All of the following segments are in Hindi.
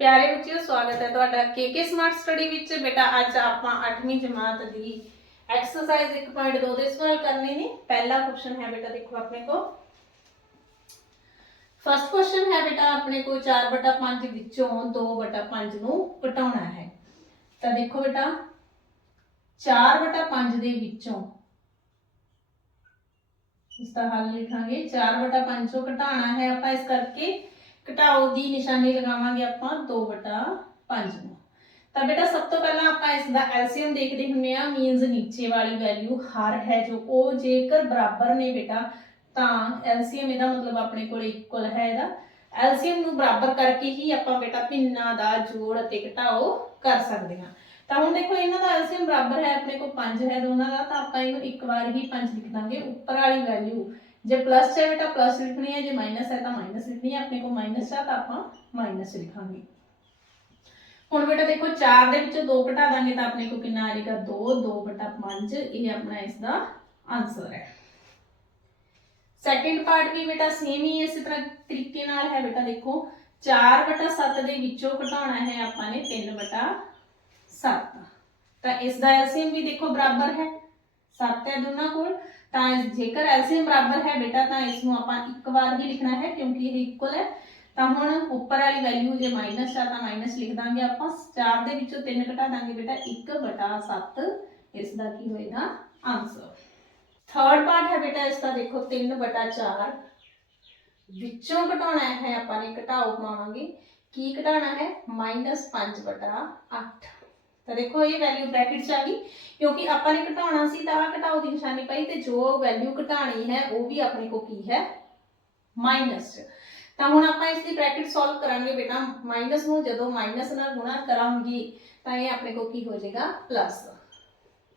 ਪਿਆਰੇ ਬੱਚਿਓ, ਸਵਾਗਤ ਹੈ ਤੁਹਾਡਾ ਕੇਕੇ ਸਮਾਰਟ ਸਟੱਡੀ ਵਿੱਚ। ਬੇਟਾ, ਅੱਜ ਆਪਾਂ 8ਵੀਂ ਜਮਾਤ ਦੀ ਐਕਸਰਸਾਈਜ਼ 1.2 ਦੇ ਸਵਾਲ ਕਰਨੇ ਨੇ। ਪਹਿਲਾ ਕੁਐਸਚਨ ਹੈ ਬੇਟਾ, ਦੇਖੋ ਆਪਣੇ ਕੋ ਫਸਟ ਕੁਐਸਚਨ ਹੈ ਬੇਟਾ, ਆਪਣੇ ਕੋ 4/5 ਵਿੱਚੋਂ 2/5 ਨੂੰ ਘਟਾਉਣਾ ਹੈ। ਤਾਂ ਦੇਖੋ ਬੇਟਾ 4/5 ਦੇ ਵਿੱਚੋਂ ਇਸ ਦਾ ਹੱਲ ਲਿਖਾਂਗੇ। 4/5 ਚੋਂ ਘਟਾਉਣਾ ਹੈ ਆਪਾਂ ਇਸ ਕਰਕੇ। ਘਟਾਓ ਦੀ ਨਿਸ਼ਾਨੀ ਲਗਾਵਾਂਗੇ ਆਪਾਂ 2/5 ਨੂੰ। ਤਾਂ ਬੇਟਾ, ਸਭ ਤੋਂ ਪਹਿਲਾਂ ਆਪਾਂ ਇਸ ਦਾ ਐਲਸੀਐਮ ਦੇਖਦੇ ਹੁੰਨੇ ਆ ਮੀਨਸ ਨੀਚੇ ਵਾਲੀ ਵੈਲਿਊ ਹਰ ਹੈ ਜੋ ਉਹ ਜੇਕਰ ਬਰਾਬਰ ਨੇ ਬੇਟਾ, ਤਾਂ ਐਲਸੀਐਮ ਇਹਦਾ ਮਤਲਬ ਆਪਣੇ ਕੋਲ ਇਕੁਅਲ ਹੈ ਇਹਦਾ। ਐਲਸੀਐਮ ਨੂੰ ਬਰਾਬਰ ਕਰਕੇ ਹੀ ਆਪਾਂ ਬੇਟਾ ਭਿੰਨਾਂ ਦਾ ਜੋੜ ਅਤੇ ਘਟਾਓ ਕਰ ਸਕਦੇ ਹਾਂ। ਤਾਂ ਹੁਣ ਦੇਖੋ, ਇਹਨਾਂ ਦਾ ਐਲਸੀਐਮ ਬਰਾਬਰ ਹੈ, ਆਪਣੇ ਕੋਲ 5 ਹੈ ਦੋਨਾਂ ਦਾ, ਤਾਂ ਆਪਾਂ ਇਹਨੂੰ ਇੱਕ ਵਾਰ ਹੀ 5 ਲਿਖ ਦਾਂਗੇ। ਉੱਪਰ ਵਾਲੀ ਵੈਲਿਊ ਜੇ ਪਲੱਸ ਹੈ ਬੇਟਾ ਪਲੱਸ ਲਿਖਣੀ ਹੈ ਜੇ ਮਾਈਨਸ ਹੈ ਤਾਂ ਮਾਈਨਸ ਲਿਖਣੀ ਹੈ ਆਪਣੇ ਕੋਲ ਮਾਈਨਸ ਹੈ ਤਾਂ ਆਪਾਂ ਮਾਈਨਸ ਲਿਖਾਂਗੇ ਹੁਣ ਬੇਟਾ ਦੇਖੋ 4 ਦੇ ਵਿੱਚੋਂ 2 ਘਟਾ ਦਾਂਗੇ ਤਾਂ ਆਪਣੇ ਕੋਲ ਕਿੰਨਾ ਆ ਜਾਏਗਾ 2 2/5 ਇਹ ਆਪਣਾ ਇਸ ਦਾ ਆਨਸਰ ਹੈ ਸੈਕਿੰਡ ਪਾਰਟ ਵੀ ਬੇਟਾ ਸੇਮ ਹੀ ਇਸੇ ਤਰ੍ਹਾਂ ਤਰੀਕੇ ਨਾਲ ਹੈ ਬੇਟਾ ਦੇਖੋ 4/7 ਦੇ ਵਿੱਚੋਂ ਘਟਾਉਣਾ ਹੈ ਆਪਾਂ ਨੇ 3/7 ਤਾਂ ਇਸ ਦਾ ਐਲਸੀਐਮ ਵੀ ਦੇਖੋ ਬਰਾਬਰ ਹੈ 7 ਹੈ ਦੋਨਾਂ ਕੋਲ ਤਾਂ ਇਸ- ਜੇਕਰ ਐਲਸੀਐਮ ਬਰਾਬਰ ਹੈ ਬੇਟਾ ਤਾਂ ਇਸ ਨੂੰ ਆਪਾਂ ਇੱਕ ਵਾਰ ਹੀ ਲਿਖਣਾ ਹੈ ਕਿਉਂਕਿ ਇਹ ਇਕੁਅਲ ਹੈ ਤਾਂ ਹੁਣ ਉੱਪਰ ਵਾਲੀ ਵੈਲਿਊ ਜੇ ਮਾਈਨਸ ਆ ਤਾਂ ਮਾਈਨਸ ਲਿਖ ਦਾਂਗੇ ਆਪਾਂ 4 ਦੇ ਵਿੱਚੋਂ 3 ਘਟਾ ਦਾਂਗੇ ਬੇਟਾ 1/7 ਇਸ ਦਾ ਕੀ ਹੋਏਗਾ ਆਨਸਰ ਥਰਡ ਪਾਰਟ ਹੈ ਬੇਟਾ ਇਸ ਦਾ ਦੇਖੋ 3/4 ਵਿੱਚੋਂ ਘਟਾਉਣਾ ਹੈ ਆਪਾਂ ਨੇ ਘਟਾਓ ਪਾਵਾਂਗੇ ਕੀ ਘਟਾਉਣਾ ਹੈ -5/8 ਤਾਂ ਦੇਖੋ ਇਹ ਵੈਲਿਊ ਬ੍ਰੈਕਟ ਚ ਆ ਗਈ ਕਿਉਂਕਿ ਆਪਾਂ ਨੇ ਘਟਾਉਣਾ ਸੀ ਤਾਂ ਆਹ ਘਟਾਓ ਦੀ ਨਿਸ਼ਾਨੀ ਪਈ ਤੇ ਜੋ ਵੈਲਿਊ ਘਟਾਣੀ ਹੈ ਉਹ ਵੀ ਆਪਣੇ ਕੋ ਕੀ ਹੈ ਮਾਈਨਸ ਤਾਂ ਹੁਣ ਆਪਾਂ ਇਸ ਦੀ ਬ੍ਰੈਕਟ ਸੋਲਵ ਕਰਾਂਗੇ ਬੇਟਾ ਮਾਈਨਸ ਨੂੰ ਜਦੋਂ ਮਾਈਨਸ ਨਾਲ ਗੁਣਾ ਕਰਾਂਗੇ ਤਾਂ ਇਹ ਆਪਣੇ ਕੋ ਕੀ ਹੋ ਜਾਏਗਾ ਪਲੱਸ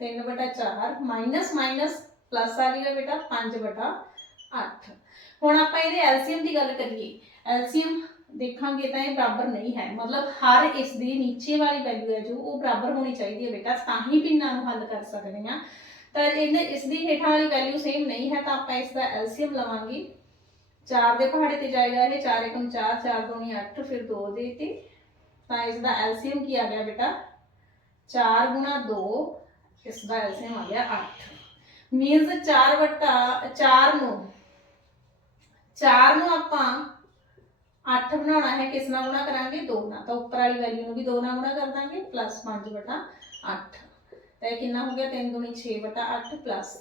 3/4 ਮਾਈਨਸ ਮਾਈਨਸ ਪਲੱਸ ਆ ਜਾਏਗਾ ਬੇਟਾ 5/8 ਹੁਣ ਆਪਾਂ ਇਹਦੇ ਐਲਸੀਐਮ ਦੀ ਗੱਲ ਕਰੀਏ ਐਲਸੀਐਮ ਦੇਖਾਂਗੇ ਤਾਂ ਇਹ ਬਰਾਬਰ ਨਹੀਂ ਹੈ। ਮਤਲਬ ਹਰ ਇਸ ਦੀ ਨੀਚੇ ਵਾਲੀ ਵੈਲਿਊ ਹੈ ਜੋ, ਉਹ ਬਰਾਬਰ ਹੋਣੀ ਚਾਹੀਦੀ ਹੈ ਬੇਟਾ ਤਾਂ ਹੀ ਪਿੰਨਾਂ ਨੂੰ ਹੱਲ ਕਰ ਸਕਦੇ ਹਾਂ। ਤਾਂ ਇਹਨੇ, ਇਸ ਦੀ ਹੇਠਾਂ ਵਾਲੀ ਵੈਲਿਊ ਸੇਮ ਨਹੀਂ ਹੈ, ਤਾਂ ਆਪਾਂ ਇਸ ਦਾ ਐਲਸੀਐਮ ਲਵਾਂਗੇ। 4 ਦੇ ਪਹਾੜੇ ਤੇ ਜਾਏਗਾ ਇਹ 4 4 4 2 8 ਫਿਰ 2 ਦੇ ਤੇ ਤਾਂ ਇਸ ਦਾ ਐਲਸੀਐਮ ਕੀ ਆ ਗਿਆ ਬੇਟਾ? 4 2 ਇਸ ਦਾ ਐਲਸੀਐਮ ਆ ਗਿਆ 8 ਮੀਨਸ 4 4 ਨੂੰ 4 ਨੂੰ ਆਪਾਂ 8 ਬਣਾਉਣਾ ਹੈ ਕਿਸ ਨਾਲ ਗੁਣਾ ਕਰਾਂਗੇ 2 ਨਾਲ ਤਾਂ ਉੱਪਰ ਵਾਲੀ ਵੈਲਿਊ ਨੂੰ ਵੀ 2 ਨਾਲ ਗੁਣਾ ਕਰ ਦਾਂਗੇ ਪਲੱਸ 5 ਬਟਾ 8 ਤਾਂ ਇਹ ਕਿੰਨਾ ਹੋ ਗਿਆ 3 ਦੁਨੀ 6 ਬਟਾ 8 ਪਲੱਸ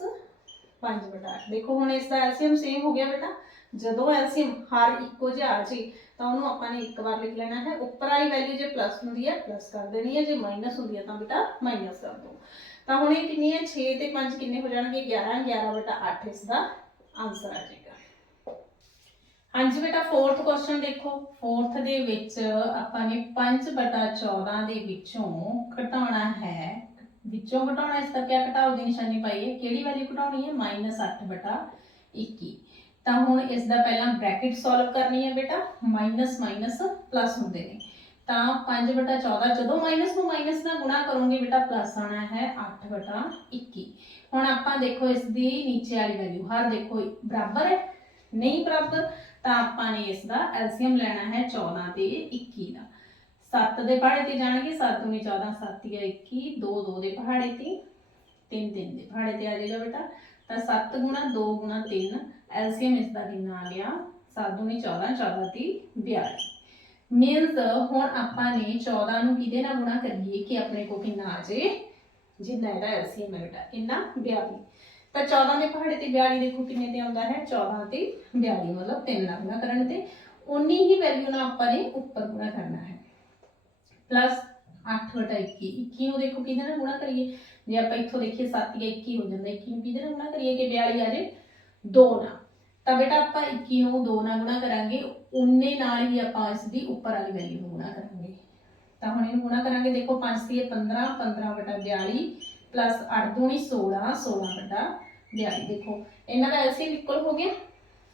5 ਬਟਾ 8 ਦੇਖੋ ਹੁਣ ਇਸ ਦਾ ਐਲਸੀਐਮ ਸੇਮ ਹੋ ਗਿਆ ਬੇਟਾ ਜਦੋਂ ਐਲਸੀਐਮ ਹਰ ਇੱਕੋ ਜਿਹਾ ਆ ਜੇ ਤਾਂ ਉਹਨੂੰ ਆਪਾਂ ਨੇ ਇੱਕ ਵਾਰ ਲਿਖ ਲੈਣਾ ਹੈ ਉੱਪਰ ਵਾਲੀ ਵੈਲਿਊ ਜੇ ਪਲੱਸ ਹੁੰਦੀ ਹੈ ਪਲੱਸ ਕਰ ਦੇਣੀ ਹੈ ਜੇ ਮਾਈਨਸ ਹੁੰਦੀ ਹੈ ਤਾਂ ਬੇਟਾ ਮਾਈਨਸ ਕਰ ਦੋ ਤਾਂ ਹੁਣ ਇਹ ਕਿੰਨੀ ਹੈ 6 ਤੇ 5 ਕਿੰਨੇ ਹੋ ਜਾਣਗੇ 11 11 ਬਟਾ 8 ਇਸ ਦਾ ਆਨਸਰ ਆ ਜਾਏਗਾ ਹਾਂਜੀ ਬੇਟਾ ਫੋਰਥ ਕੁਐਸਚਨ ਦੇਖੋ। ਫੋਰਥ ਦੇ ਵਿੱਚ ਆਪਾਂ ਨੇ 5 ਬਟਾ 14 ਦੇ ਵਿੱਚੋਂ ਘਟਾਉਣਾ ਹੈ। ਵਿੱਚੋਂ ਘਟਾਉਣਾ, ਇਸ ਦਾ ਕਿਆ ਘਟਾਓ ਦੀ ਨਿਸ਼ਾਨੀ ਪਾਈ ਕਿਹੜੀ ਵੈਲਿਊ ਘਟਾਉਣੀ ਹੈ? -8/21 ਤਾਂ ਹੁਣ ਇਸ ਦਾ ਪਹਿਲਾਂ ਬ੍ਰੈਕਟ ਸੋਲਵ ਕਰਨੀ ਹੈ ਬੇਟਾ। ਮਾਈਨਸ ਮਾਈਨਸ ਪਲੱਸ ਹੁੰਦੇ ਨੇ। ਤਾਂ 5 ਬਟਾ 14 ਜਦੋਂ ਮਾਈਨਸ ਨੂੰ ਮਾਈਨਸ ਨਾਲ ਗੁਣਾ ਕਰੋਗੇ ਬੇਟਾ ਪਲੱਸ ਆਣਾ ਹੈ 8 ਬਟਾ 21 ਹੁਣ ਆਪਾਂ ਦੇਖੋ ਇਸ ਦੀ ਨੀਚੇ ਵਾਲੀ ਵੈਲਿਊ ਹਰ ਦੇਖੋ, ਬਰਾਬਰ ਹੈ? ਨਹੀਂ ਬਰਾਬਰ? ਤਾਂ ਆਪਾਂ ਨੇ ਇਸ ਦਾ ਐਲਸੀਐਮ ਲੈਣਾ ਹੈ 14 ਤੇ 21 ਦਾ। 7 ਦੇ ਪਹਾੜੇ ਤੇ ਜਾਣਗੇ 7 ਦੂਣੀ 14 7 ਜਾਂ 21 2 2 ਦੇ ਪਹਾੜੇ ਤੇ 3 3 ਦੇ ਪਹਾੜੇ ਤੇ ਆ ਜਾਏਗਾ ਬੇਟਾ। ਤਾਂ 7 ਗੁਣਾ 2 ਗੁਣਾ 3 ਐਲਸੀਐਮ ਇਸ ਦਾ ਕਿੰਨਾ ਆ ਗਿਆ? 7 ਦੂਣੀ 14 14 ਤੇ 42 ਮੀਨਸ ਹੁਣ ਆਪਾਂ ਨੇ 14 ਨੂੰ ਕਿਹਦੇ ਨਾਲ ਗੁਣਾ ਕਰੀਏ ਕਿ ਆਪਣੇ ਕੋ ਕਿੰਨਾ ਆ ਜੇ ਜਿੰਨਾ ਇਹਦਾ ਐਲਸੀਐਮ ਹੈ ਬੇਟਾ, ਕਿੰਨਾ? 42 ਤਾਂ 14 ਦੇ ਪਹਾੜੇ ਤੇ 42 ਦੇਖੋ ਕਿੰਨੇ ਤੇ ਆਉਂਦਾ ਹੈ 14 ਤੇ 42 ਮਤਲਬ 3 ਨਾਲ ਗੁਣਾ ਕਰਨ ਤੇ ਉਨੀ ਹੀ ਵੈਲਿਊ ਨਾਲ ਆਪਾਂ ਨੇ ਉੱਪਰ ਗੁਣਾ ਕਰਨਾ ਹੈ ਪਲੱਸ 8 ਵਟਾ 21 21 ਨੂੰ ਦੇਖੋ ਕਿਹਦੇ ਨਾਲ ਗੁਣਾ ਕਰੀਏ ਜੇ ਆਪਾਂ ਇੱਥੋਂ ਦੇਖੀਏ 7 ਜਾਂ 21 ਹੋ ਜਾਂਦਾ 21 ਨੂੰ ਕਿਹਦੇ ਨਾਲ ਗੁਣਾ ਕਰੀਏ ਕਿ 42 ਆ ਜੇ 2 ਨਾਲ ਤਾਂ ਬੇਟਾ ਆਪਾਂ 21 ਨੂੰ 2 ਨਾਲ ਗੁਣਾ ਕਰਾਂਗੇ ਉਨੇ ਨਾਲ ਹੀ ਆਪਾਂ ਇਸ ਦੀ ਉੱਪਰ ਵਾਲੀ ਵੈਲਿਊ ਨੂੰ ਗੁਣਾ ਕਰਾਂਗੇ ਤਾਂ ਹੁਣ ਇਹਨੂੰ ਗੁਣਾ ਕਰਾਂਗੇ ਦੇਖੋ 5 ਦੀ 15 15 ਵਟਾ 42 ਪਲੱਸ 8 ਦੂਣੀ 16 16 ਵਟਾ 42 ਦੇਖੋ, ਇਹਨਾਂ ਦਾ ਐਲਸੀਐਮ ਇਕੁਅਲ ਹੋ ਗਿਆ।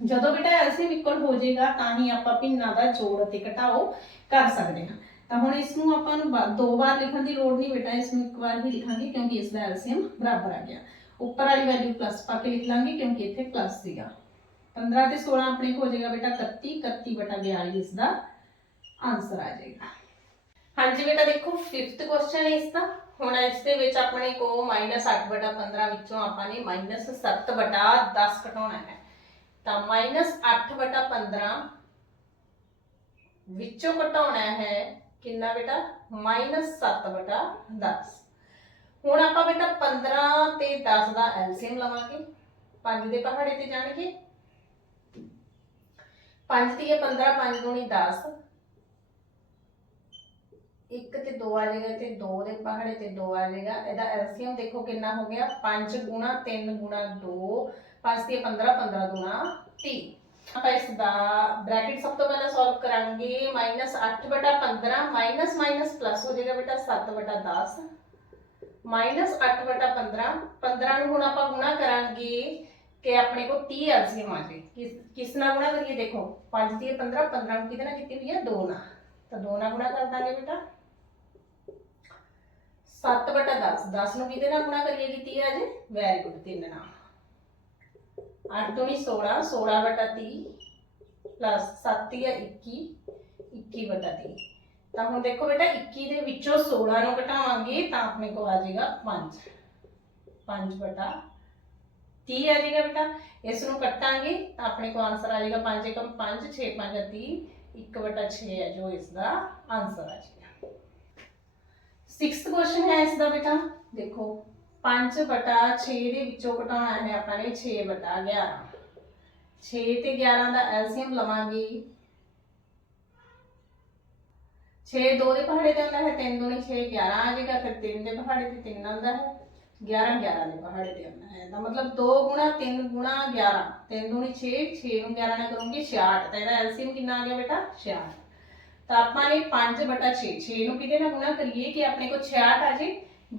ਜਦੋਂ ਬੇਟਾ ਐਲਸੀਐਮ ਇਕੁਅਲ ਹੋ ਜਾਏਗਾ, ਤਾਂ ਹੀ ਆਪਾਂ ਭਿੰਨਾਂ ਦਾ ਜੋੜ ਅਤੇ ਘਟਾਓ ਕਰ ਸਕਦੇ ਹਾਂ। ਤਾਂ ਹੁਣ ਇਸ ਨੂੰ ਆਪਾਂ ਨੂੰ ਦੋ ਵਾਰ ਲਿਖਣ ਦੀ ਲੋੜ ਨਹੀਂ ਬੇਟਾ, ਇਸ ਨੂੰ ਇੱਕ ਵਾਰ ਹੀ ਲਿਖਾਂਗੇ, ਕਿਉਂਕਿ ਇਸ ਦਾ ਐਲਸੀਐਮ ਬਰਾਬਰ ਆ ਗਿਆ। ਉੱਪਰ ਵਾਲੀ ਵੈਲਿਊ ਪਲੱਸ ਪਾ ਕੇ ਲਿਖ ਲਾਂਗੇ, ਕਿਉਂਕਿ ਇੱਥੇ ਪਲੱਸ ਸੀਗਾ। 15 ਤੇ 16 ਆਪਣੇ ਕੋ ਹੋ ਜਾਏਗਾ ਬੇਟਾ 31 31 ਬਟਾ 42 ਇਸ ਦਾ ਆਨਸਰ ਆ ਜਾਏਗਾ। ਹਾਂਜੀ ਬੇਟਾ, ਦੇਖੋ 5th ਕੁਐਸਚਨ ਹੈ ਇਸ ਦਾ। ਹੁਣ ਇਸ ਦੇ ਵਿੱਚ ਆਪਣੇ ਕੋ -8 ਬਟਾ 15 ਵਿੱਚੋਂ ਆਪਾਂ ਨੇ -7 ਬਟਾ 10 ਘਟਾਉਣਾ ਹੈ। ਤਾਂ -8 ਬਟਾ 15 ਵਿੱਚੋਂ ਘਟਾਉਣਾ ਹੈ ਕਿੰਨਾ ਬੇਟਾ? -7 ਬਟਾ 10 ਹੁਣ ਆਪਾਂ ਬੇਟਾ 15 ਤੇ 10 ਦਾ ਐਲਸੀਐਮ ਲਵਾਂਗੇ। 5 ਦੇ ਪਹਾੜੇ ਤੇ ਜਾਣਗੇ। 5 ਦੀ 15 5 ਦੂਣੀ 10 ਇੱਕ ਤੇ 2 ਆ ਜਾਏਗਾ ਤੇ 2 ਦੇ ਪਹਾੜੇ ਤੇ 2 ਆ ਜਾਏਗਾ। ਇਹਦਾ ਐਲਸੀਐਮ ਦੇਖੋ ਕਿੰਨਾ ਹੋ ਗਿਆ? 5 ਗੁਣਾ 3 ਗੁਣਾ 2 5 ਤੇ 15 15 ਗੁਣਾ 30 ਆਪਾਂ ਇਸ ਦਾ ਬ੍ਰੈਕਟ ਸਭ ਤੋਂ ਪਹਿਲਾਂ ਸੋਲਵ ਕਰਾਂਗੇ। -8 ਬਟਾ 15 ਮਾਈਨਸ ਮਾਈਨਸ ਪਲੱਸ ਹੋ ਜਾਏਗਾ ਬੇਟਾ 7 ਬਟਾ 10 ਮਾਈਨਸ 8 ਬਟਾ 15 15 ਨੂੰ ਹੁਣ ਆਪਾਂ ਗੁਣਾ ਕਰਾਂਗੇ ਕਿ ਆਪਣੇ ਕੋਲ 30 ਐਲਸੀਐਮ ਆ ਜਾਏ। ਕਿਸ ਕਿਸ ਨਾਲ ਗੁਣਾ ਕਰੀਏ? ਦੇਖੋ 5 ਦੀ 15 15 ਨੂੰ ਕਿਹਦੇ ਨਾਲ ਕੀਤੀ ਹੋਈ ਹੈ 2 ਨਾਲ। ਤਾਂ 2 ਨਾਲ ਗੁਣਾ ਕਰ ਦਾਂਗੇ ਬੇਟਾ। 7 ਵਟਾ 10 10 ਨੂੰ ਕਿਹਦੇ ਨਾਲ ਗੁਣਾ ਕਰੀਏ ਕੀਤੀ ਆ ਜੇ ਵੈਰੀ ਗੁੱਡ, ਤਿੰਨ ਨਾਲ। 8 ਤੋਂ 16 16 ਵਟਾ 30 ਪਲੱਸ 7 ਹੈ 21 21 ਵਟਾ 30 ਤਾਂ ਹੁਣ ਦੇਖੋ ਬੇਟਾ 21 ਦੇ ਵਿੱਚੋਂ 16 ਨੂੰ ਘਟਾਵਾਂਗੇ, ਤਾਂ ਆਪਣੇ ਕੋਲ ਆ ਜਾਏਗਾ 5 5 ਬਟਾ 30 ਆ ਜਾਏਗਾ ਬੇਟਾ। ਇਸ ਨੂੰ ਕੱਟਾਂਗੇ, ਤਾਂ ਆਪਣੇ ਕੋਲ ਆਨਸਰ ਆ ਜਾਏਗਾ 5 1 5 6 5 30 1 ਵਟਾ 6 ਹੈ ਜੋ ਇਸ ਦਾ ਆਨਸਰ ਆ ਜਾਏਗਾ। 6th ਕੁਐਸਚਨ ਹੈ ਇਸ ਦਾ ਬੇਟਾ ਦੇਖੋ 5 ਬਟਾ 6 ਦੇ ਵਿੱਚੋਂ ਘਟਾਉਣਾ ਹੈ ਆਪਾਂ ਨੇ 6 ਬਟਾ 11 6 ਤੇ 11 ਦਾ ਐਲਸੀਐਮ ਲਵਾਂਗੇ 6 2 ਦੇ ਪਹਾੜੇ ਤੇ ਆਉਂਦਾ ਹੈ 3 2 6 11 ਆ ਜਾਏਗਾ ਫਿਰ 3 ਦੇ ਪਹਾੜੇ ਤੇ 3 ਆਉਂਦਾ ਹੈ 11 11 ਦੇ ਪਹਾੜੇ ਤੇ ਆਉਂਦਾ ਹੈ ਤਾਂ ਮਤਲਬ 2 ਗੁਣਾ 3 ਗੁਣਾ 11 3 ਦੂਣੀ 6 6 ਨੂੰ 11 ਨਾਲ ਕਰੂੰਗੀ 66 ਤਾਂ ਇਹਦਾ ਐਲਸੀਐਮ ਕਿੰਨਾ ਆ ਗਿਆ ਬੇਟਾ 66 ਤਾਂ ਆਪਾਂ ਨੇ 5 ਬਟਾ 6 6 ਨੂੰ ਕਿਹਦੇ ਨਾਲ ਗੁਣਾ ਕਰੀਏ ਕਿ ਆਪਣੇ ਕੋਲ 66 ਆ ਜੇ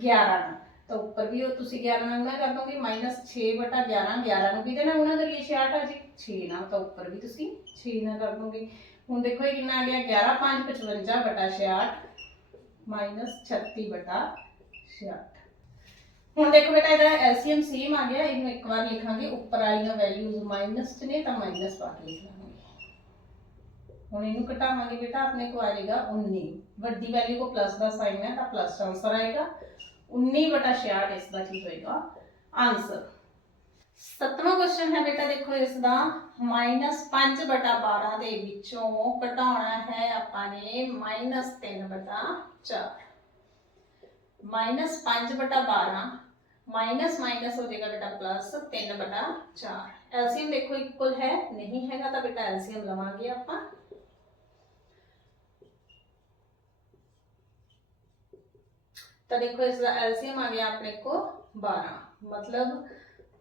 11 ਨਾਲ ਤਾਂ ਉੱਪਰ ਵੀ ਉਹ ਤੁਸੀਂ 11 ਨਾਲ ਗੁਣਾ ਕਰ ਦੋਗੇ ਮਾਈਨਸ 6 ਬਟਾ 11 11 ਨੂੰ ਕਿਹਦੇ ਨਾਲ ਗੁਣਾ ਕਰੀਏ 66 ਆ ਜੇ 6 ਨਾਲ ਤਾਂ ਉੱਪਰ ਵੀ ਤੁਸੀਂ 6 ਨਾਲ ਕਰ ਦੋਗੇ ਹੁਣ ਦੇਖੋ ਇਹ ਕਿੰਨਾ ਆ ਗਿਆ 11 5 55 ਬਟਾ 66 ਮਾਈਨਸ 36 ਬਟਾ 66 ਹੁਣ ਦੇਖੋ ਬੇਟਾ ਇਹਦਾ ਐਲਸੀਐਮ ਸੇਮ ਆ ਗਿਆ ਇਹਨੂੰ ਇੱਕ ਵਾਰ ਲਿਖਾਂਗੇ ਉੱਪਰ ਵਾਲੀਆਂ ਵੈਲਿਊਜ਼ ਮਾਈਨਸ ਚ ਨੇ ਤਾਂ ਮਾਈਨਸ ਪਾ ਕੇ ਲਿਖਾਂਗੇ ਹੁਣ ਇਹਨੂੰ ਘਟਾਵਾਂਗੇ ਬੇਟਾ ਆਪਣੇ ਕੋ ਆਏਗਾ 19 ਵੱਡੀ ਵੈਲਿਊ ਕੋ ਪਲੱਸ ਦਾ ਸਾਈਨ ਹੈ ਤਾਂ ਪਲੱਸ ਆਨਸਰ ਆਏਗਾ। 19/66 ਇਸ ਦਾ ਕੀ ਹੋਏਗਾ? ਆਨਸਰ ਸਤਵਾਂ ਕੁਐਸਚਨ ਹੈ ਬੇਟਾ, ਦੇਖੋ ਇਸ ਦਾ। -5/12 ਦੇ ਵਿੱਚੋਂ ਘਟਾਉਣਾ ਹੈ ਆਪਾਂ ਨੇ -3/4 -5/12 माइनस माइनस हो जाएगा बेटा प्लस तीन बटा चार एलसीएम देखो इक्वल है नहीं हैगा तो बेटा एलसीएम लवानी आप ਬੇਟਾ ਐਲਸੀਐਮ ਲਵਾਂਗੇ ਆਪਾਂ ਤਾਂ ਦੇਖੋ ਇਸ ਦਾ ਐਲਸੀਐਮ ਆ ਗਿਆ ਆਪਣੇ ਕੋ 12 ਮਤਲਬ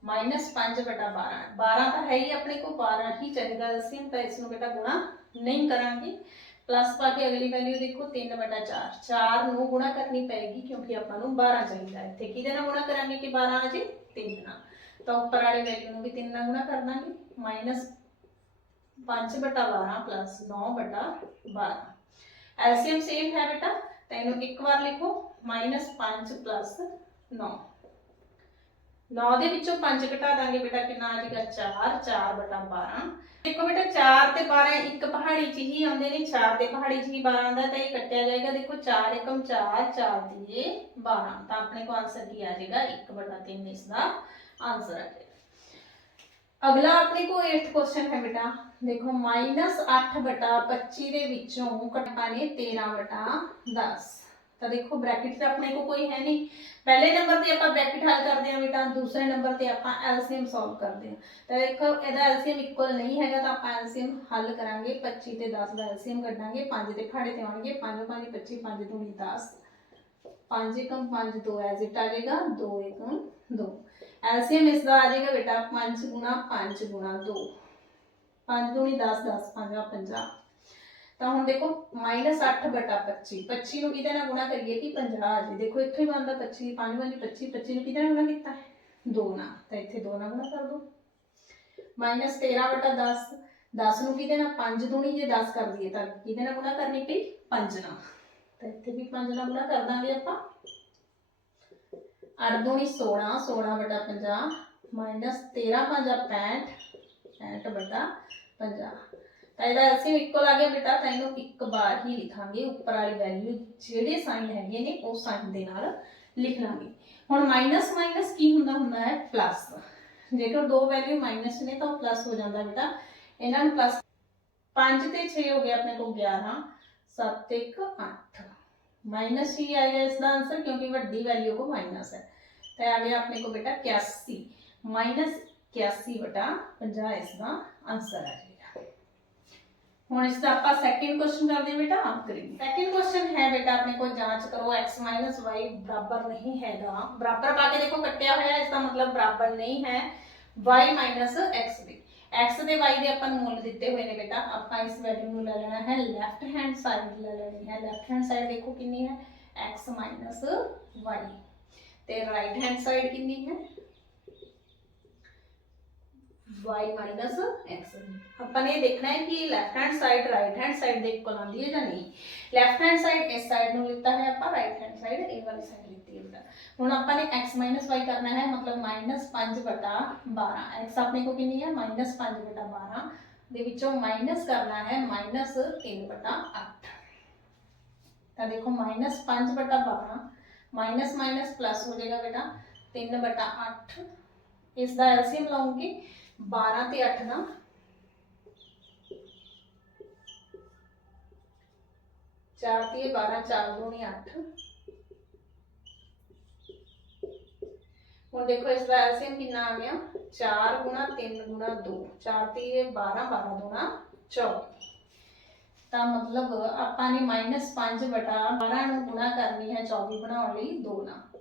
ਮਾਈਨਸ 5 ਬਟਾ 12 12 ਤਾਂ ਹੈ ਹੀ ਆਪਣੇ ਕੋ 12 ਹੀ ਚਾਹੀਦਾ ਐਲਸੀਐਮ ਤਾਂ ਇਸ ਨੂੰ ਬੇਟਾ ਗੁਣਾ ਨਹੀਂ ਕਰਾਂਗੇ ਪਲੱਸ ਪਾ ਕੇ ਅਗਲੀ ਵੈਲਿਊ ਦੇਖੋ 3 ਬਟਾ 4 4 ਨੂੰ ਗੁਣਾ ਕਰਨੀ ਪਏਗੀ ਕਿਉਂਕਿ ਆਪਾਂ ਨੂੰ 12 ਚਾਹੀਦਾ ਹੈ ਇੱਥੇ ਕਿਹਦੇ ਨਾਲ ਗੁਣਾ ਕਰਾਂਗੇ ਕਿ 12 ਆ ਜੇ 3 ਨਾਲ ਤਾਂ ਉੱਪਰ ਵਾਲੀ ਵੈਲਿਊ ਨੂੰ ਵੀ 3 ਨਾਲ ਗੁਣਾ ਕਰ ਦਾਂਗੇ ਮਾਈਨਸ 5 ਬਟਾ 12 ਪਲੱਸ 9 ਬਟਾ 12 ਐਲਸੀਐਮ ਸੇਮ ਹੈ ਬੇਟਾ ਤਾਂ ਇਹਨੂੰ ਇੱਕ ਵਾਰ ਲਿਖੋ -5 9 9 ਦੇ ਵਿੱਚੋਂ 5 ਘਟਾ ਦਾਂਗੇ ਬੇਟਾ, ਕਿੰਨਾ ਆ ਜਾਏਗਾ? 4 4 12 ਦੇਖੋ ਬੇਟਾ 4 ਤੇ 12 ਇੱਕ ਪਹਾੜੀ 'ਚ ਹੀ ਆਉਂਦੇ ਨੇ 4 ਤੇ ਪਹਾੜੀ 'ਚ ਹੀ 12 ਦਾ ਤਾਂ ਇਹ ਕੱਟਿਆ ਜਾਏਗਾ। ਦੇਖੋ 4 1 4 4 3 12 ਤਾਂ ਆਪਣੇ ਕੋਲ ਆਨਸਰ ਕੀ ਆ ਜਾਏਗਾ? 1 ਬਟਾ 3 ਇਸ ਦਾ ਆਨਸਰ ਆ ਜਾਏਗਾ। अगला अपने को एट्थ क्वेश्चन है बेटा देखो माइनस अठ बटा पच्ची के कटाने तेरह बटा दस तो देखो ब्रैकेट तो अपने को कोई है नहीं पहले नंबर से आप ब्रैकेट हल करते हैं बेटा दूसरे नंबर से आप एलसीएम सॉल्व करते हैं तो देखो यदा एलसीएम इक्वल नहीं है तो आप एलसीएम हल करा पच्ची से दस का एलसीएम क्डा पाँच के खाड़े से आएँगे पाँच पाँच पच्ची पाँच दूनी दस पाँच एकम पाँच दो एज इट आ जाएगा दो एकम दो ਐਲਸੀਐਮ ਇਸ ਦਾ ਆ ਜਾਏਗਾ ਬੇਟਾ 5 ਗੁਣਾ 5 ਗੁਣਾ 2 5 ਦੂਣੀ 10 10 5 50 ਤਾਂ ਹੁਣ ਦੇਖੋ -8 ਬਟਾ 25 25 ਨੂੰ ਕਿਹਦੇ ਨਾਲ ਗੁਣਾ ਕਰੀਏ ਕਿ 50 ਆ ਜੇ ਦੇਖੋ, ਇੱਥੋਂ ਹੀ ਬਣਦਾ 25 5 5 25 25 ਨੂੰ ਕਿਹਦੇ ਨਾਲ ਗੁਣਾ ਕੀਤਾ? ਹੈ 2 ਨਾਲ। ਤਾਂ ਇੱਥੇ 2 ਨਾਲ ਗੁਣਾ ਕਰ ਦੋ। -13 ਬਟਾ 10 10 ਨੂੰ ਕਿਹਦੇ ਨਾਲ? 5 ਦੂਣੀ ਜੇ 10 ਕਰ ਦਈਏ, ਤਾਂ ਕਿਹਦੇ ਨਾਲ ਗੁਣਾ ਕਰਨੀ ਪਈ? 5 ਨਾਲ। ਤਾਂ ਇੱਥੇ ਵੀ 5 ਨਾਲ ਗੁਣਾ ਕਰ ਦਾਂਗੇ ਆਪਾਂ। 8 ਦੂਣੀ 16 16 ਬਟਾ 50 ਮਾਈਨਸ 13 5 65 65 ਬਟਾ 50 ਤਾਂ ਇਹਦਾ ਅਸੀਂ ਇੱਕੋ ਆ ਗਿਆ ਬੇਟਾ, ਤਾਂ ਇਹਨੂੰ ਇੱਕ ਵਾਰ ਹੀ ਲਿਖਾਂਗੇ, ਉੱਪਰ ਵਾਲੀ ਵੈਲਿਊ ਜਿਹੜੇ ਸਾਈਨ ਹੈਗੇ ਨੇ, ਉਹ ਸਾਈਨ ਦੇ ਨਾਲ ਲਿਖ ਲਾਂਗੇ। ਹੁਣ ਮਾਈਨਸ ਮਾਈਨਸ ਕੀ ਹੁੰਦਾ ਹੁੰਦਾ ਹੈ? ਪਲੱਸ ਜੇਕਰ ਦੋ ਵੈਲਿਊ ਮਾਈਨਸ ਨੇ, ਤਾਂ ਉਹ ਪਲੱਸ ਹੋ ਜਾਂਦਾ ਬੇਟਾ। ਇਹਨਾਂ ਨੂੰ ਪਲੱਸ 5 ਤੇ 6 ਹੋ ਗਿਆ, ਆਪਣੇ ਕੋਲ 11 7 1 8 माइनस ही आएगा इसका आंसर, क्योंकि डी वैल्यू को माइनस है। तो आ गया अपने को बेटा क्यासी माइनस क्यासी बटा पंजा इसका आंसर आ जाएगा। इसका आप सैकेंड क्वेश्चन बेटा सैकेंड क्वेश्चन है बेटा, अपने को जाँच करो माइनस वाई बराबर नहीं है बराबर पाके देखो, कटिया हुआ है, इसका मतलब बराबर नहीं है। वाई माइनस एक्स x ਦੇ y ਦੇ ਆਪਾਂ ਨੂੰ ਮੁੱਲ ਦਿੱਤੇ ਹੋਏ ਨੇ ਬੇਟਾ ਆਪਾਂ ਇਸ ਵੈਲਿਊ ਨੂੰ ਲੈ ਲੈਣਾ ਹੈ ਲੈਫਟ ਹੈਂਡ ਸਾਈਡ ਲੈ ਲੈਣੀ ਹੈ ਲੈਫਟ ਹੈਂਡ ਸਾਈਡ ਦੇਖੋ ਕਿੰਨੀ ਹੈ x y ਤੇ ਰਾਈਟ ਹੈਂਡ ਸਾਈਡ ਕਿੰਨੀ ਹੈ y x ਆਪਾਂ ਨੇ ਇਹ ਦੇਖਣਾ ਹੈ ਕਿ left hand side right hand side ਦੇ ਇਕੁਅਲ ਆਉਂਦੀ ਹੈ ਜਾਂ ਨਹੀਂ ਲੈਫਟ ਹੈਂਡ ਸਾਈਡ ਇਸ ਸਾਈਡ ਨੂੰ ਲਿੱਤਾ ਹੈ ਆਪਾਂ ਰਾਈਟ ਹੈਂਡ ਸਾਈਡ ਇਹ ਵਾਲੀ ਸਾਈਡ ਲਿੱਤੀ ਹੈ ਬੇਟਾ ਹੁਣ ਆਪਾਂ ਨੇ x y ਕਰਨਾ ਹੈ ਮਤਲਬ -5 ਬਟਾ 12 x ਆਪਣੇ ਕੋ ਕਿੰਨੀ ਹੈ -5 ਬਟਾ 12 ਦੇ ਵਿੱਚੋਂ ਮਾਈਨਸ ਕਰਨਾ ਹੈ -3 ਬਟਾ 8 ਤਾਂ ਦੇਖੋ -5 ਬਟਾ 12 ਮਾਈਨਸ ਮਾਈਨਸ ਪਲੱਸ ਹੋ ਜਾਏਗਾ ਬੇਟਾ 3 ਬਟਾ 8 ਇਸ ਦਾ ਐਲਸੀਐਮ ਲਾਉਂਗੇ 12 ਤੇ 8 ਨਾ 4 ਤੇ 12 ਹੁਣ ਦੇਖੋ ਇਸ ਦਾ ਐਲਸੀਐਮ ਕਿੰਨਾ ਆ ਗਿਆ 4 ਗੁਣਾ 3 ਗੁਣਾ 2 4 ਤੇ 12 12 ਦੁਣਾ 24 ਤਾਂ ਮਤਲਬ ਆਪਾਂ ਨੇ -5 ਬਟਾ 12 ਨੂੰ ਗੁਣਾ ਕਰਨੀ ਹੈ 24 ਬਣਾਉਣ ਲਈ 2 ਨਾਲ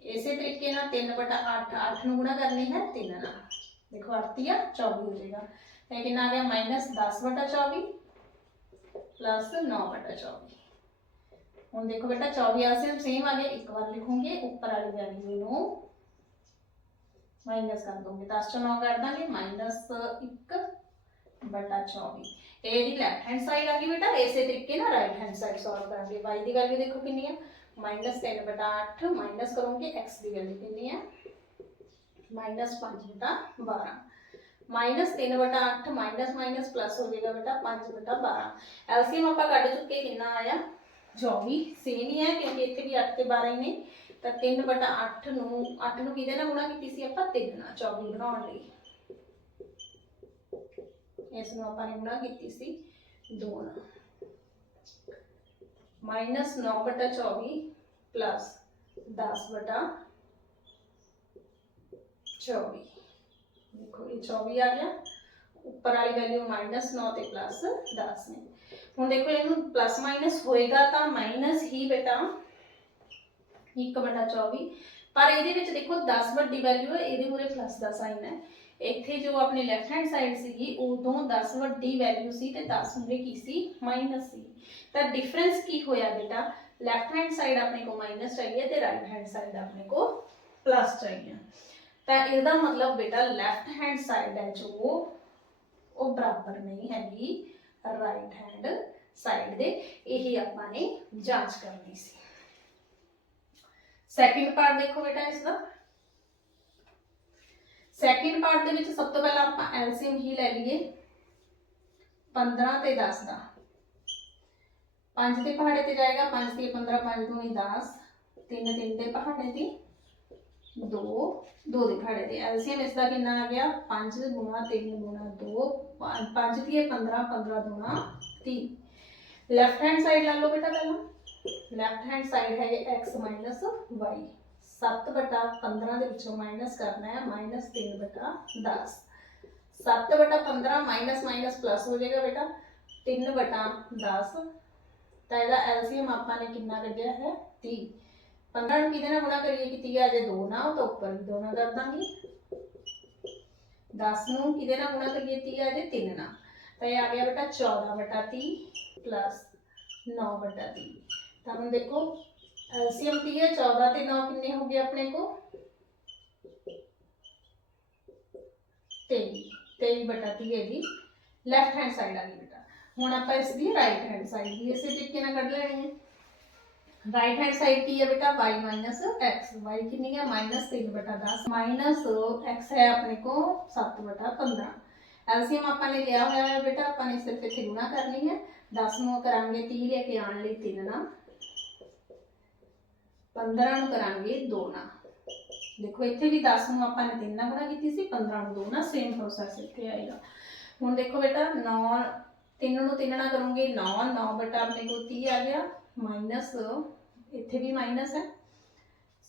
ਇਸੇ ਤਰੀਕੇ ਨਾਲ 3 ਬਟਾ 8 8 ਨੂੰ ਗੁਣਾ ਕਰਨੀ ਹੈ 3 ਨਾਲ ਦੇਖੋ 8 ਤੀਆ 24 ਹੋ ਜਾਏਗਾ ਤੇ ਕਿੰਨਾ ਆ ਗਿਆ -10 ਬਟਾ 24 ਪਲੱਸ 9 ਬਟਾ 24 हूँ, देखो बेटा, चौबीस से हम सेम आगे एक बार लिखूँगे उपर वाली वैल्यू माइनस कर दूँगे दस चो नौ कर देंगे, माइनस एक बटा चौबी ए दी लैफ्ट हैंड साइड आ गई बेटा इसे तरीके ना राइट हैंड साइड सॉल्व करेंगे वाई की वैल्यू देखो किन्नी है? माइनस तीन बटा अठ माइनस करोगे एक्स की वैल्यू किन्नी है? माइनस पाँच बटा बारह। माइनस तीन बटा अठ माइनस माइनस प्लस हो जाएगा बेटा, पाँच बटा बारह। एलसीएम आप कट चुके कि आया? 24 ਸੇਮ ਹੀ ਹੈ ਕਿਉਂਕਿ ਇੱਥੇ ਵੀ 8 ਤੇ 12 ਹੀ ਨੇ। ਤਾਂ 3 ਬਟਾ 8 ਨੂੰ 8 ਨੂੰ ਕਿਹਦੇ ਨਾਲ ਗੁਣਾ ਕੀਤੀ ਸੀ ਆਪਾਂ? 3 ਨਾਲ 24 ਬਣਾਉਣ ਲਈ। ਇਸ ਨੂੰ ਆਪਾਂ ਨੇ ਗੁਣਾ ਕੀਤੀ ਸੀ 2 ਨਾਲ। ਮਾਈਨਸ 9 ਬਟਾ 24 ਪਲੱਸ 10 ਬਟਾ 24 ਦੇਖੋ, ਇਹ 24 ਆ ਗਿਆ। ਉੱਪਰ ਵਾਲੀ ਵੈਲਿਊ ਮਾਈਨਸ 9 ਤੇ ਪਲੱਸ 10 ਨੇ। ਹੁਣ ਦੇਖੋ ਇਹਨੂੰ ਪਲੱਸ ਮਾਈਨਸ ਹੋਏਗਾ ਤਾਂ ਮਾਈਨਸ ਹੀ ਬੇਟਾ 1 ਬਟਾ 24 ਪਰ ਇਹਦੇ ਵਿੱਚ ਦੇਖੋ 10 ਵੱਡੀ ਵੈਲਿਊ ਹੈ, ਇਹਦੇ ਮੂਰੇ ਪਲੱਸ ਦਾ ਸਾਈਨ ਹੈ। ਇੱਥੇ ਜੋ ਆਪਣੀ ਲੈਫਟ ਹੈਂਡ ਸਾਈਡ ਸੀਗੀ, ਉਦੋਂ 10 ਵੱਡੀ ਵੈਲਿਊ ਸੀ ਤੇ 10 ਮੂਰੇ ਕੀ ਸੀ? ਮਾਈਨਸ ਸੀ। ਤਾਂ ਡਿਫਰੈਂਸ ਕੀ ਹੋਇਆ ਬੇਟਾ? ਲੈਫਟ ਹੈਂਡ ਸਾਈਡ ਆਪਣੇ ਕੋ ਮਾਈਨਸ ਚਾਹੀਏ ਤੇ ਰਾਈਟ ਹੈਂਡ ਸਾਈਡ ਆਪਣੇ ਕੋ ਪਲੱਸ ਚਾਹੀਏ। ਤਾਂ ਇਹਦਾ ਮਤਲਬ ਬੇਟਾ ਲੈਫਟ ਹੈਂਡ ਸਾਈਡ ਹੈ ਜੋ, ਉਹ ਬਰਾਬਰ ਨਹੀਂ ਹੈਗੀ। ਰਾਈਟ ਹੈਂਡ ਸਾਈਡ ਦੇ ਇਹ ਆਪਾਂ ਨੇ ਜਾਂਚ ਕਰਨੀ ਸੀ ਸੈਕਿੰਡ ਪਾਰਟ ਦੇਖੋ ਬੇਟਾ ਇਸ ਦਾ ਸੈਕਿੰਡ ਪਾਰਟ ਦੇ ਵਿੱਚ ਸਭ ਤੋਂ ਪਹਿਲਾਂ ਆਪਾਂ ਐਲਸੀਐਮ ਹੀ ਲੈ ਲਈਏ 15 ਤੇ 10 ਦਾ 5 ਤੇ ਪਹਾੜੇ ਤੇ ਜਾਏਗਾ 5 ਤੇ 15 5 ਦੂਣੀ 10 3 3 ਦੇ ਪਹਾੜੇ ਦੀ दो दो दिखा रहे थे। एलसीएम इसका कितना आ गया? पाँच गुणा तीन गुणा दो पाँच थी पंद्रह पंद्रह गुणा तीन। लेफ़्ट हैंड साइड ला लो बेटा पहला। लेफ़्ट हैंड साइड है एक्स माइनस वाई सत्त बटा पंद्रह के पिछों माइनस करना है माइनस तीन बटा दस। सत्त बटा पंद्रह माइनस माइनस प्लस हो जाएगा बेटा। तीन बटा दस। तो यदा एलसीएम आपने कितना कटिया है? तीन। 15 ਨੂੰ ਕਿਹਦੇ ਨਾਲ ਗੁਣਾ ਕਰੀਏ ਕਿ 30 ਆ ਜੇ 2 ਨਾ ਹੋ ਤਾਂ ਉੱਪਰ ਵੀ 2 ਨਾਲ ਕਰ ਦਾਂਗੇ 10 ਨੂੰ ਕਿਹਦੇ ਨਾਲ ਗੁਣਾ ਕਰੀਏ 30 ਆ ਜੇ 3 ਨਾਲ ਤਾਂ ਇਹ ਆ ਗਿਆ ਬੇਟਾ 14 ਬਟਾ 30 ਪਲੱਸ 9 ਬਟਾ 30 ਤਾਂ ਹੁਣ ਦੇਖੋ ਐਲਸੀਐਮ ਕੀ ਹੈ 14 ਤੇ 9 ਕਿੰਨੇ ਹੋ ਗਏ ਆਪਣੇ ਕੋ 23 23 ਬਟਾ 30 ਇਹਦੀ ਲੈਫਟ ਹੈਂਡ ਸਾਈਡ ਆ ਗਈ ਬੇਟਾ ਹੁਣ ਆਪਾਂ ਇਸ ਦੀ ਰਾਈਟ ਹੈਂਡ ਸਾਈਡ ਵੀ ਇਸੇ ਤਰੀਕੇ ਨਾਲ ਕੱਢ ਲੈਣੀ ਹੈ राइट हैंड साइड की है बेटा y माइनस एक्स वाई कितनी है माइनस तीन बटा दस माइनस एक्स है अपने को सत्त बटा पंद्रह एलसीएम आपने लिया हुआ है बेटा आपने सिर्फ इतने गुणा करनी है दस ਨੂੰ ਕਰਾਂਗੇ 30 ਲੈ ਕੇ ਆਣ ਲਈ 3 ਨਾਲ 15 ਨੂੰ ਕਰਾਂਗੇ 2 ਨਾਲ ਦੇਖੋ ਇੱਥੇ ਵੀ 10 ਨੂੰ ਆਪਾਂ ਨੇ 3 ਨਾਲ ਗੁਣਾ ਕੀਤੀ ਸੀ 15 ਨੂੰ 2 ਨਾਲ ਸੇਮ ਪ੍ਰੋਸੈਸ ਇੱਥੇ ਆਏਗਾ ਹੁਣ ਦੇਖੋ ਬੇਟਾ 9 3 ਨੂੰ 3 ਨਾਲ ਕਰੋਗੇ 9 9 ਬਟਾ ਆਪਣੇ ਕੋਲ 30 ਆ ਗਿਆ माइनस तो इतने भी माइनस है।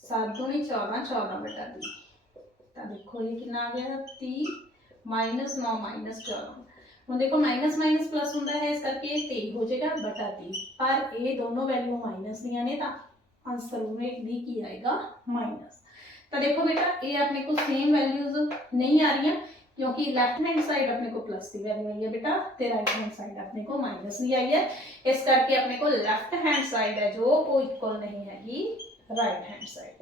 सात दूनी चौदह चौदह बटा दी। तो देखो ये कि आ गया तीन माइनस नौ, माइनस चौदह हम देखो माइनस माइनस प्लस होंगे है, इस करके ते हो जाएगा, बटा ती पर यह दोनों वैल्यू माइनस दिया ने तो आंसर उन्हें भी की आएगा माइनस। तो देखो बेटा, ये अपने को सेम वैल्यूज़ नहीं आ रही ਕਿਉਂਕਿ ਲੈਫਟ ਹੈਂਡ ਸਾਈਡ ਆਪਣੇ ਕੋਲ ਪਲੱਸ ਦੀ ਵੈਲਿਊ ਆਈ ਹੈ ਬੇਟਾ ਤੇ ਰਾਈਟ ਹੈਂਡ ਸਾਈਡ ਆਪਣੇ ਕੋਲ ਮਾਈਨਸ ਦੀ ਆਈ ਹੈ ਇਸ ਕਰਕੇ ਆਪਣੇ ਕੋਲ ਲੈਫਟ ਹੈਂਡ ਸਾਈਡ ਹੈ ਜੋ ਉਹ ਇਕੁਅਲ ਨਹੀਂ ਹੈਗੀ ਰਾਈਟ ਹੈਂਡ ਸਾਈਡ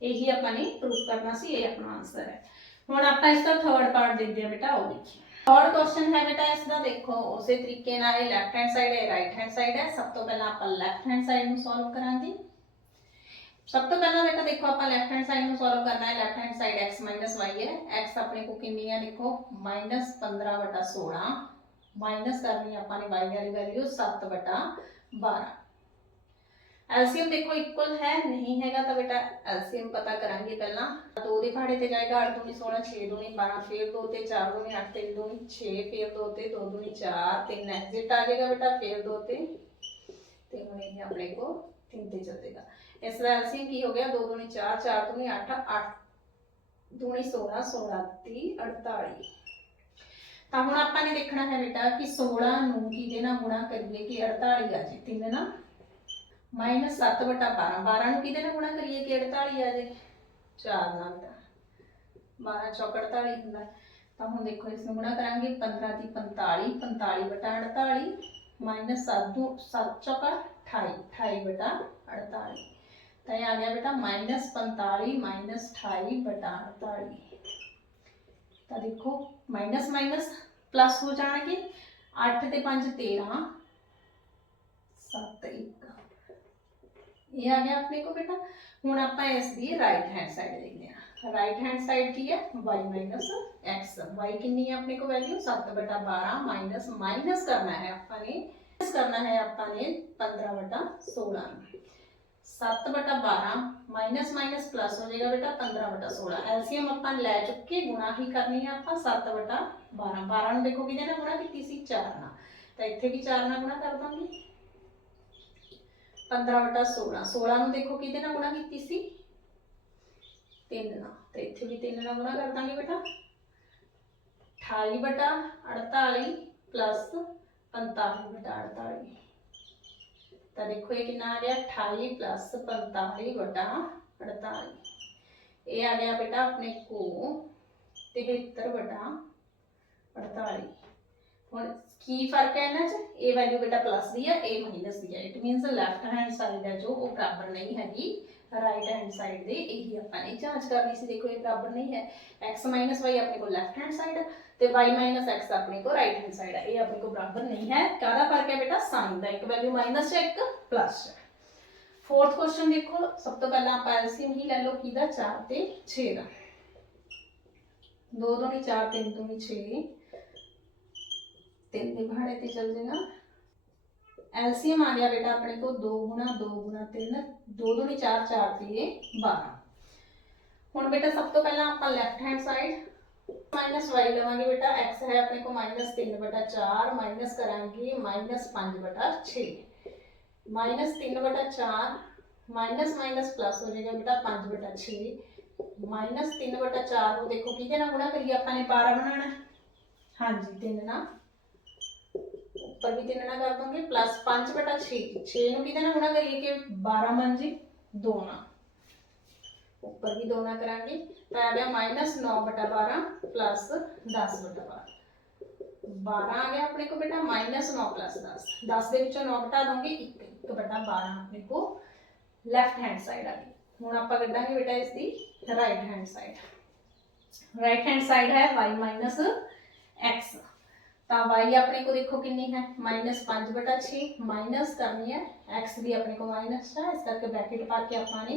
ਇਹੀ ਆਪਾਂ ਨੇ ਪ੍ਰੂਫ ਕਰਨਾ ਸੀ ਇਹ ਆਪਣਾ ਆਨਸਰ ਹੈ ਹੁਣ ਆਪਾਂ ਇਸ ਦਾ ਥਰਡ ਪਾਰਟ ਦੇਖਦੇ ਹਾਂ ਬੇਟਾ ਉਹ ਦੇਖੀਏ ਥਰਡ ਕੁਐਸਚਨ ਹੈ ਬੇਟਾ ਇਸ ਦਾ ਦੇਖੋ ਉਸੇ ਤਰੀਕੇ ਨਾਲ ਇਹ ਲੈਫਟ ਹੈਂਡ ਸਾਈਡ ਹੈ ਰਾਈਟ ਹੈਂਡ ਸਾਈਡ ਹੈ ਸਭ ਤੋਂ ਪਹਿਲਾਂ ਆਪਾਂ ਲੈਫਟ ਹੈਂਡ ਸਾਈਡ ਨੂੰ ਸੋਲਵ ਕਰਾਂਗੇ ਸਭ ਤੋਂ ਪਹਿਲਾਂ ਬੇਟਾ ਦੇਖੋ ਆਪਾਂ ਲੈਫਟ ਹੈਂਡ ਸਾਈਡ ਨੂੰ ਸੋਲਵ ਕਰਨਾ ਹੈ left hand side x y ਹੈ x ਆਪਣੇ ਕੋ ਕਿੰਨੀ ਹੈ ਦੇਖੋ -15 ਬਟਾ 16 ਮਾਈਨਸ ਕਰਨੀ ਆਪਾਂ ਨੇ y ਵਾਲੀ ਵੈਲਿਊ 7 ਬਟਾ 12 ਐਲਸੀਐਮ ਦੇਖੋ ਇਕੁਅਲ ਹੈ ਨਹੀਂ ਹੈਗਾ ਤਾਂ ਬੇਟਾ ਐਲਸੀਐਮ ਪਤਾ ਕਰਾਂਗੇ ਪਹਿਲਾਂ 2 ਦੇ ਪਹਾੜੇ ਤੇ ਜਾਏਗਾ 8 ਦੂਣੀ 16 6 ਦੂਣੀ 12 ਫਿਰ 2 ਤੇ 4 ਦੂਣੀ 8 3 ਦੂਣੀ 6 ਫਿਰ 2 ਤੇ 2 ਦੂਣੀ 4 3 ਐਗਜ਼ਿਟ ਆ ਜਾਏਗਾ ਬੇਟਾ ਫਿਰ 2 ਤੇ ਤੇ ਹੁਣ ਇਹ ਆਪਣੇ ਕੋ 3 ਤੇ ਚੱਲੇਗਾ। ਇਸ ਦਾ ਐਲਸੀਐਮ ਕੀ ਹੋ ਗਿਆ? 2 ਦੂਣੀ 4 4 ਦੂਣੀ 8 8 ਦੂਣੀ 16 16 30 48 ਤਾਂ ਹੁਣ ਆਪਾਂ ਨੇ ਦੇਖਣਾ ਹੈ ਬੇਟਾ ਕਿ 16 ਨੂੰ ਕਿਹਦੇ ਨਾਲ ਗੁਣਾ ਕਰੀਏ ਕਿ 48 ਆ ਜੇ? ਤਿੰਨ ਨਾ ਮਾਈਨਸ 7 ਬਟਾ 12 12 ਨੂੰ ਕਿਹਦੇ ਨਾਲ ਗੁਣਾ ਕਰੀਏ ਕਿ 48 ਆ ਜੇ? 4 ਨਾਲ ਤਾਂ 12 ਚੌਕ 48 ਹੁੰਦਾ। ਤਾਂ ਹੁਣ ਦੇਖੋ, ਇਸ ਨੂੰ ਗੁਣਾ ਕਰਾਂਗੇ 15 ਦੀ 45 45 ਬਟਾ 48 माइनस सात दो, सात चौका ठाई ठाई बटा अड़तालीस। तो आ गया बेटा, माइनस पैंतालीस, माइनस ठाई बटा अड़तालीस। तो देखो, माइनस माइनस, प्लस हो जाएगी अठ तो पाँच, तेरह सत्त एक। ये आ गया अपने को बेटा। हूँ आप इसकी राइट हैंड साइड देखते हैं राइट हैंड साइड की है वाई माइनस एक्स वाई कितनी है अपने को वैल्यू सात बटा बारह माइनस माइनस करना है आपा ने माइनस करना है अपने पंद्रह बटा सोलह। सात बटा बारह माइनस माइनस प्लस हो जाएगा बेटा पंद्रह बटा सोलह। एलसीएम अपन लै चुके, गुणा ही करनी है आप सत्त बटा बारह। बारह देखो कि गुणा की? सी चार न तो इतने भी चार न गुणा कर देंगे? पंद्रह बटा सोलह। सोलह देखो कि गुणा की? सी ਨੂੰ ਦੇਖੋ ਕਿਹਦੇ ਨਾਲ ਗੁਣਾ ਕੀਤੀ ਸੀ 3 ਨਾਲ ਤੇ ਇੱਥੇ ਵੀ 3 ਨਾਲ ਗੁਣਾ ਕਰ ਦਾਂਗੇ ਬੇਟਾ 28 ਬਟਾ 48 ਪਲੱਸ 45 ਬਟਾ 48 ਤਾਂ ਦੇਖੋ ਇਹ ਕਿੰਨਾ ਆ ਗਿਆ 28 ਪਲੱਸ 45 ਬਟਾ 48 ਇਹ ਆ ਗਿਆ ਬੇਟਾ ਆਪਣੇ ਕੋ 73 ਬਟਾ 48 ਹੁਣ ਕੀ ਫਰਕ ਹੈ ਇਹਨਾਂ 'ਚ ਇਹ ਵੈਲਿਊ ਬੇਟਾ ਪਲੱਸ ਦੀ ਹੈ ਇਹ ਮਾਈਨਸ ਦੀ ਹੈ it means left hand side ਹੈ ਜੋ ਉਹ ਬਰਾਬਰ ਨਹੀਂ ਹੈਗੀ ਰਾਈਟ ਹੈਂਡ ਸਾਈਡ ਦੇ ਇਹੀ ਆਪਾਂ ਨੇ ਜਾਂਚ ਕਰਨੀ ਸੀ। ਦੇਖੋ ਇਹ ਬਰਾਬਰ ਨਹੀਂ ਹੈ। X y ਆਪਣੇ ਕੋਲ ਲੈਫਟ ਹੈਂਡ ਸਾਈਡ ਤੇ y x ਆਪਣੇ ਕੋਲ ਰਾਈਟ ਹੈਂਡ ਸਾਈਡ ਹੈ। ਇਹ ਆਪਣੇ ਕੋਲ ਬਰਾਬਰ ਨਹੀਂ ਹੈ। ਕਾਹਦਾ ਫ਼ਰਕ ਹੈ ਬੇਟਾ? ਸਾਈਨ ਦਾ ਇੱਕ ਵੈਲਿਊ ਮਾਈਨਸ ਹੈ, ਇੱਕ ਪਲੱਸ ਹੈ। ਫੋਰਥ ਕੁਐਸਚਨ ਦੇਖੋ। ਸਭ ਤੋਂ ਪਹਿਲਾਂ ਆਪਾਂ ਐਲਸੀਐਮ ਹੀ ਲੈ ਲਓ, ਕਿਹਦਾ? 4 ਤੇ 6 ਦਾ। 2 2 4 3 2 6 ਤਿੰਨ ਦੇ ਪਹਾੜੇ ਤੇ ਚੱਲ ਜਾਏਗਾ। एलसीएम आ गया बेटा अपने को दो गुना दो गुना तीन, दो दो ने चार चार दिए बारह। हूँ बेटा सब तो पहला आप left hand side minus Y लवेंगे बेटा एक्स है अपने को माइनस तीन बटा चार माइनस करेंगे माइनस पाँच बटा छे माइनस तीन बटा चार माइनस माइनस प्लस हो जाएगा बेटा पाँच बटा छे माइनस तीन बटा चार को देखो कि गुणा करिए, अपने बारह बनाना। हाँ जी, तीन ना पर भी ना कर दूँगी प्लस पाँच बटा छे छे कि गुणा करिए कि बारह पंजे दो ना ऊपर भी दो ना करा तो आ गया माइनस नौ बटा बारह प्लस दस बटा बारह। बारह आ गया अपने को बेटा माइनस नौ प्लस दस। दस के नौ बटा दोगे, एक। तो एक बटा बारह अपने को लैफ्ट हैंड साइड आ गई। हूँ आप कदा बेटा इसकी right hand side right hand side है वाई माइनस एक्स ਤਾਂ y ਆਪਣੇ ਕੋ ਦੇਖੋ ਕਿੰਨੀ ਹੈ -5 ਬਟਾ 6 ਮਾਈਨਸ ਕਰਨੀ ਹੈ x ਵੀ ਆਪਣੇ ਕੋ ਮਾਈਨਸ ਹੈ ਇਸ ਕਰਕੇ ਬ੍ਰੈਕਟ ਪਾ ਕੇ ਆਪਾਂ ਨੇ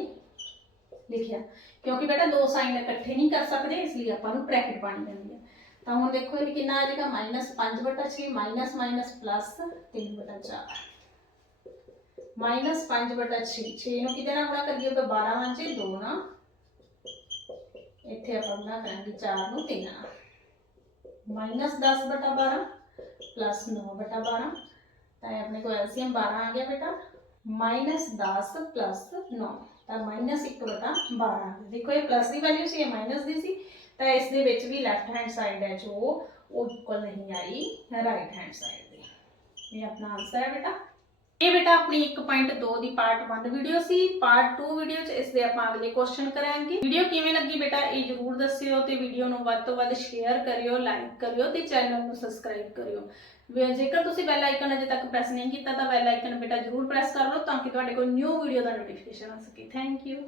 ਲਿਖਿਆ ਕਿਉਂਕਿ ਬੇਟਾ ਦੋ ਸਾਈਨ ਇਕੱਠੇ ਨਹੀਂ ਕਰ ਸਕਦੇ ਇਸ ਲਈ ਆਪਾਂ ਨੂੰ ਬ੍ਰੈਕਟ ਪਾਣੀ ਪੈਂਦੀ ਹੈ ਤਾਂ ਹੁਣ ਦੇਖੋ ਇਹ ਕਿੰਨਾ ਆ ਜਾਏਗਾ minus 5 ਬਟਾ 6 minus minus plus 3 ਬਟਾ 4 minus 5 ਬਟਾ 6 6 ਨੂੰ ਕਿਹਦੇ ਨਾਲ ਗੁਣਾ ਕਰੀਏ ਤਾਂ 12 ਵਾਂਚੇ 2 ਨਾ ਇੱਥੇ ਆਪਾਂ माइनस दस बटा बारह, प्लस नौ बटा बारह। तो अपने को एलसीएम बारह आ गया बेटा। माइनस दस प्लस नौ तो माइनस एक बटा बारह देखो, ये प्लस की वैल्यू से माइनस की सी। तो इस भी लैफ्ट हैंड साइड है जो, वो इक्वल नहीं आई राइट हैंड साइड ये अपना आंसर है बेटा। ਇਹ ਬੇਟਾ ਇਹ ਬੇਟਾ ਆਪਣੀ 1.2 ਦੀ ਪਾਰਟ 1 ਵੀਡੀਓ ਸੀ। ਪਾਰਟ 2 ਵੀਡੀਓ ਚ ਇਸ ਦੇ ਆਪਾਂ ਅਗਲੇ ਕੁਐਸਚਨ ਕਰਾਂਗੇ। ਵੀਡੀਓ ਕਿਵੇਂ ਲੱਗੀ ਬੇਟਾ? ਇਹ ਜਰੂਰ ਦੱਸਿਓ ਤੇ ਵੀਡੀਓ ਨੂੰ ਵੱਧ ਤੋਂ ਵੱਧ ਸ਼ੇਅਰ ਕਰਿਓ ਲਾਈਕ ਕਰਿਓ ਤੇ ਚੈਨਲ ਨੂੰ ਸਬਸਕ੍ਰਾਈਬ ਕਰਿਓ। ਜੇਕਰ ਤੁਸੀਂ ਬੈਲ ਆਈਕਨ ਅਜੇ ਤੱਕ ਪ੍ਰੈਸ ਨਹੀਂ ਕੀਤਾ ਤਾਂ ਬੈਲ ਆਈਕਨ ਬੇਟਾ ਜਰੂਰ ਪ੍ਰੈਸ ਕਰ ਲਓ ਤਾਂ ਕਿ ਤੁਹਾਡੇ ਕੋਲ ਨਿਊ ਵੀਡੀਓ ਦਾ ਨੋਟੀਫਿਕੇਸ਼ਨ ਆ ਸਕੇ। Thank you